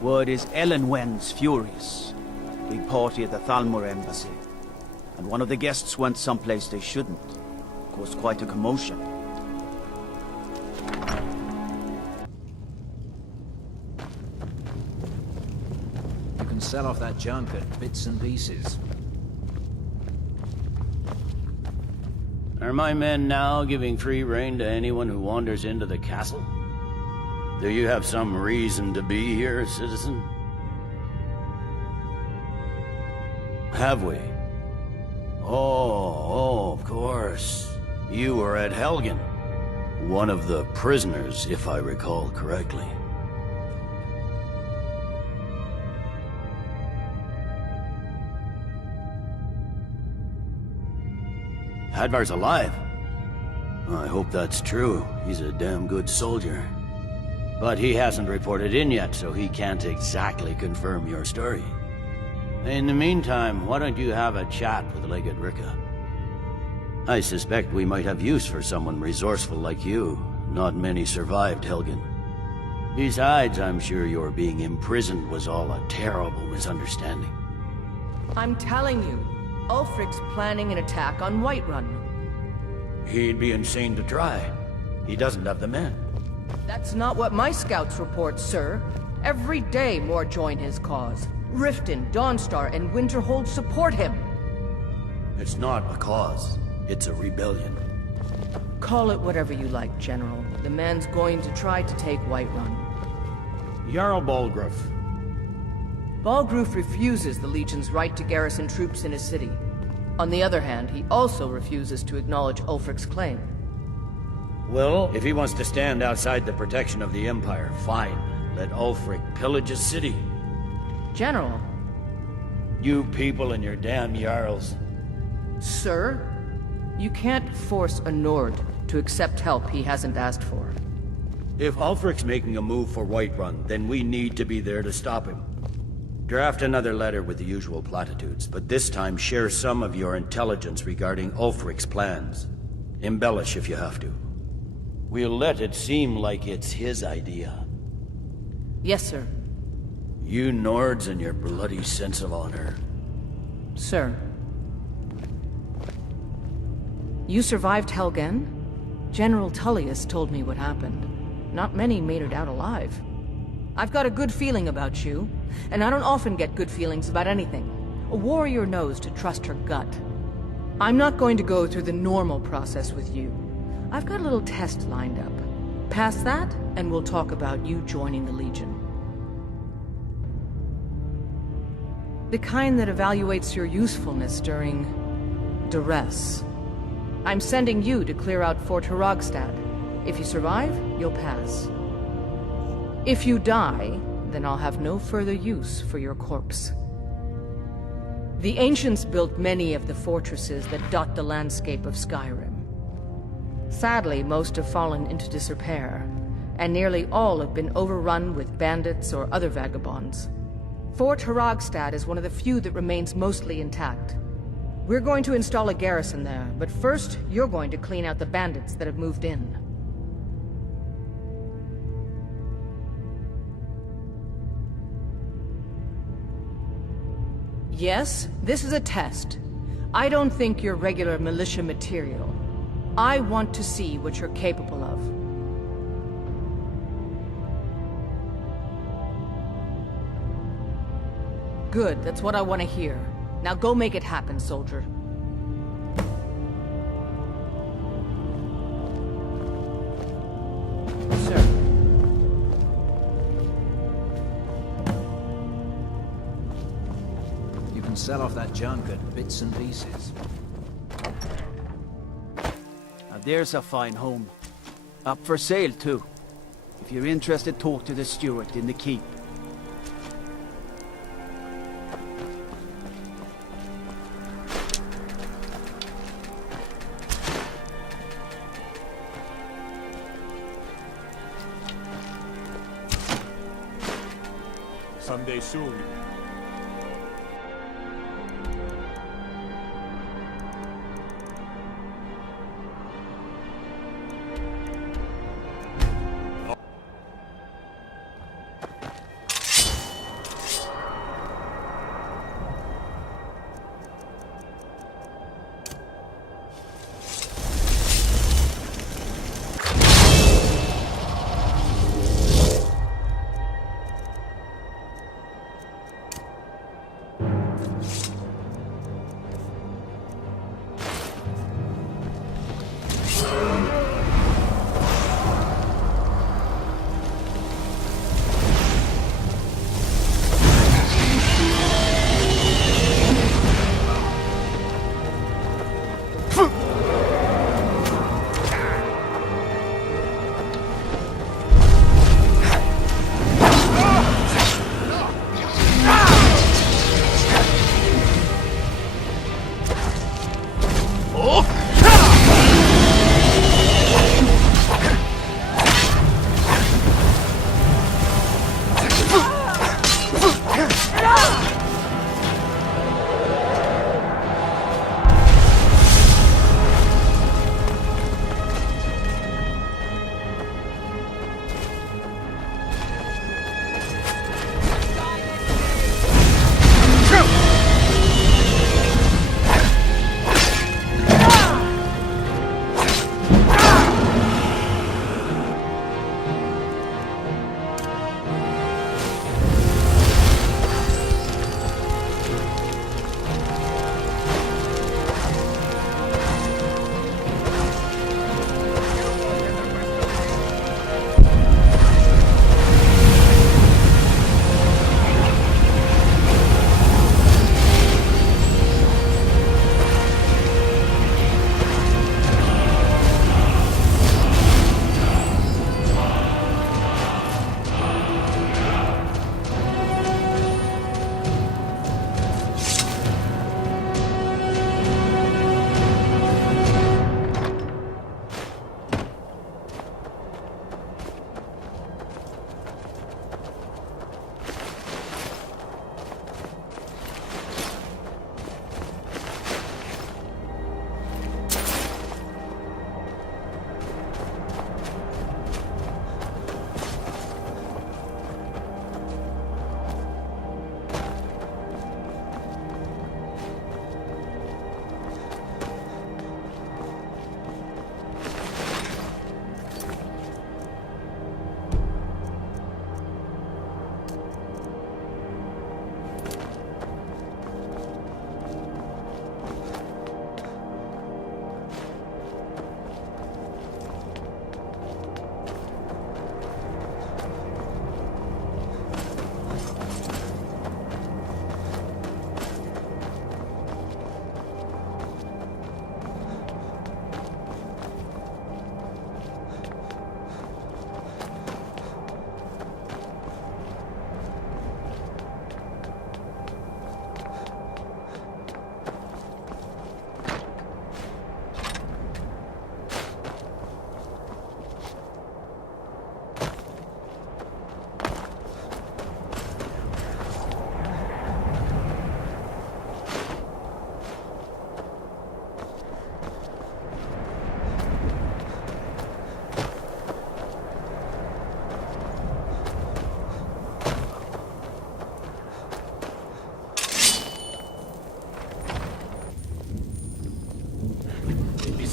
Word is Ellenwen's furious. Big party at the Thalmor embassy. And one of the guests went someplace they shouldn't. Caused quite a commotion. You can sell off that junk at bits and pieces. Are my men now giving free rein to anyone who wanders into the castle? Do you have some reason to be here, citizen? Have we? Oh, of course. You were at Helgen. One of the prisoners, if I recall correctly. Hadvar's alive. I hope that's true. He's a damn good soldier. But he hasn't reported in yet, so he can't exactly confirm your story. In the meantime, why don't you have a chat with Legate Rikke? I suspect we might have use for someone resourceful like you. Not many survived Helgen. Besides, I'm sure your being imprisoned was all a terrible misunderstanding. I'm telling you, Ulfric's planning an attack on Whiterun. He'd be insane to try. He doesn't have the men. That's not what my scouts report, sir. Every day more join his cause. Riften, Dawnstar, and Winterhold support him. It's not a cause. It's a rebellion. Call it whatever you like, General. The man's going to try to take Whiterun. Jarl Balgruuf. Balgruuf refuses the Legion's right to garrison troops in his city. On the other hand, he also refuses to acknowledge Ulfric's claim. Well, if he wants to stand outside the protection of the Empire, fine. Let Ulfric pillage his city. General. You people and your damn Jarls. Sir? You can't force a Nord to accept help he hasn't asked for. If Ulfric's making a move for Whiterun, then we need to be there to stop him. Draft another letter with the usual platitudes, but this time share some of your intelligence regarding Ulfric's plans. Embellish if you have to. We'll let it seem like it's his idea. Yes, sir. You Nords and your bloody sense of honor. Sir. You survived Helgen? General Tullius told me what happened. Not many made it out alive. I've got a good feeling about you, and I don't often get good feelings about anything. A warrior knows to trust her gut. I'm not going to go through the normal process with you. I've got a little test lined up. Pass that, and we'll talk about you joining the Legion. The kind that evaluates your usefulness during duress. I'm sending you to clear out Fort Hraggstad. If you survive, you'll pass. If you die, then I'll have no further use for your corpse. The ancients built many of the fortresses that dot the landscape of Skyrim. Sadly, most have fallen into disrepair, and nearly all have been overrun with bandits or other vagabonds. Fort Hraggstad is one of the few that remains mostly intact. We're going to install a garrison there, but first, you're going to clean out the bandits that have moved in. Yes, this is a test. I don't think you're regular militia material. I want to see what you're capable of. Good, that's what I want to hear. Now go make it happen, soldier. Sir. You can sell off that junk at bits and pieces. Now there's a fine home. Up for sale, too. If you're interested, talk to the steward in the keep. Someday soon.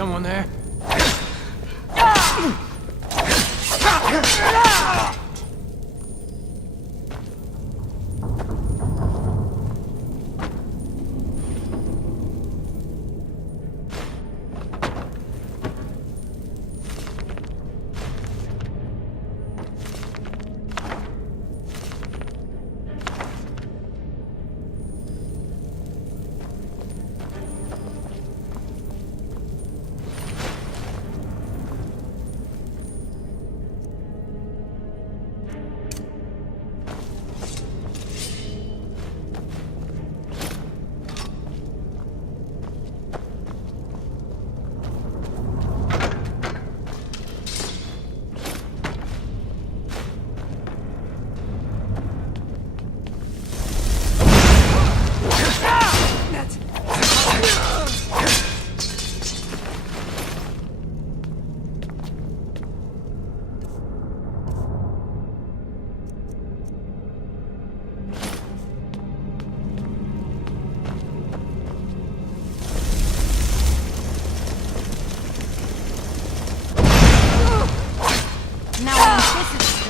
someone there?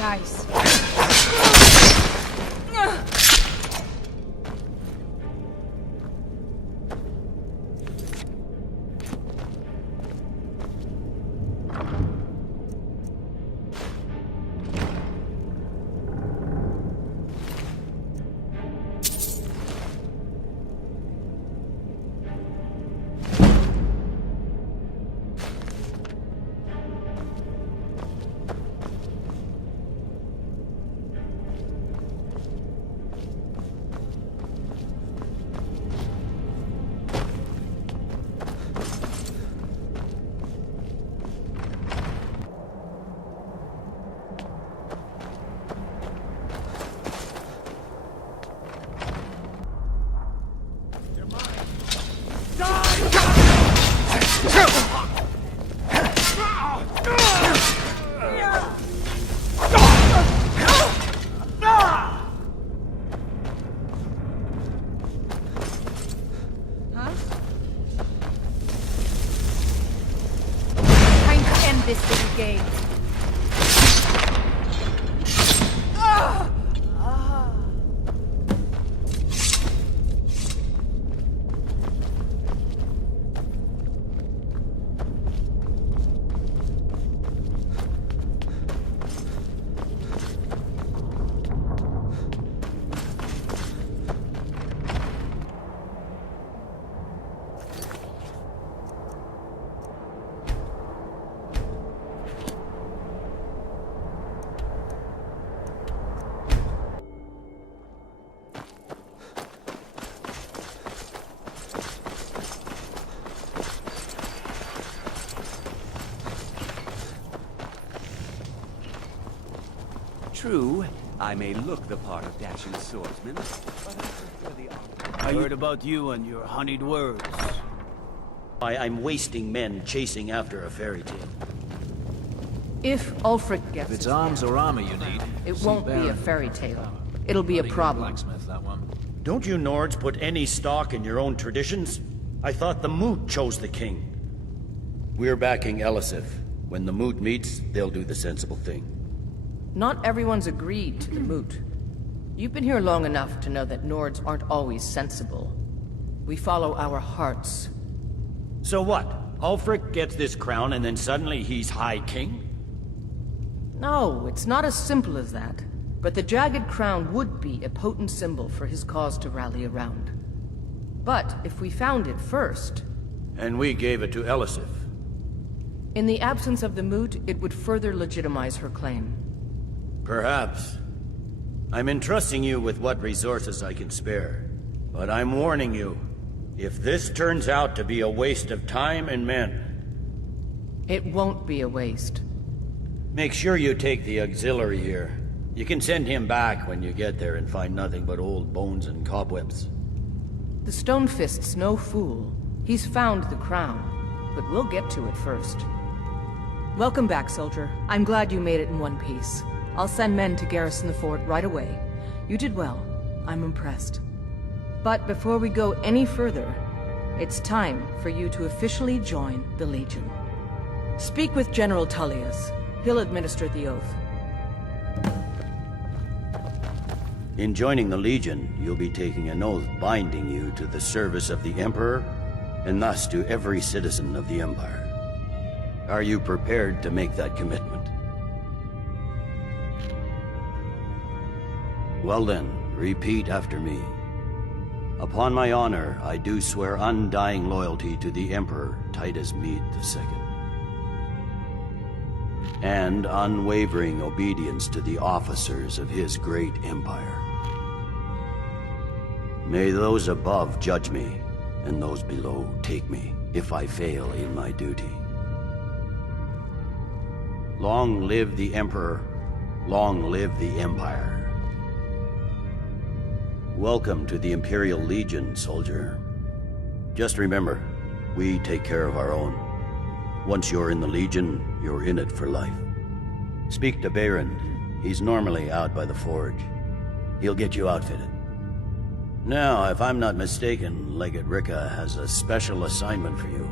Nice. This little game. True, I may look the part of dashing swordsman, but I prefer the art. I heard about you and your honeyed words. I'm wasting men chasing after a fairy tale. If Ulfric gets If it's his arms hands or on armor you need, it see won't be a Baron. fairy tale. It'll be a Bloody good problem. Blacksmith, that one. Don't you Nords put any stock in your own traditions? I thought the Moot chose the king. We're backing Elisif. When the Moot meets, they'll do the sensible thing. Not everyone's agreed to the moot. You've been here long enough to know that Nords aren't always sensible. We follow our hearts. So what? Ulfric gets this crown and then suddenly he's High King? No, it's not as simple as that. But the Jagged Crown would be a potent symbol for his cause to rally around. But if we found it first... And we gave it to Elisif. In the absence of the moot, it would further legitimize her claim. Perhaps. I'm entrusting you with what resources I can spare. But I'm warning you, if this turns out to be a waste of time and men... It won't be a waste. Make sure you take the auxiliary here. You can send him back when you get there and find nothing but old bones and cobwebs. The Stonefist's no fool. He's found the crown, but we'll get to it first. Welcome back, soldier. I'm glad you made it in one piece. I'll send men to garrison the fort right away. You did well. I'm impressed. But before we go any further, It's time for you to officially join the Legion. Speak with General Tullius. He'll administer the oath. In joining the Legion, you'll be taking an oath binding you to the service of the Emperor, and thus to every citizen of the Empire. Are you prepared to make that commitment? Well then, repeat after me. Upon my honor, I do swear undying loyalty to the Emperor Titus Mede II, and unwavering obedience to the officers of his great empire. May those above judge me, and those below take me, if I fail in my duty. Long live the Emperor, long live the Empire. Welcome to the Imperial Legion, soldier. Just remember, we take care of our own. Once you're in the Legion, you're in it for life. Speak to Behrend. He's normally out by the forge. He'll get you outfitted. Now, if I'm not mistaken, Legate Rikke has a special assignment for you.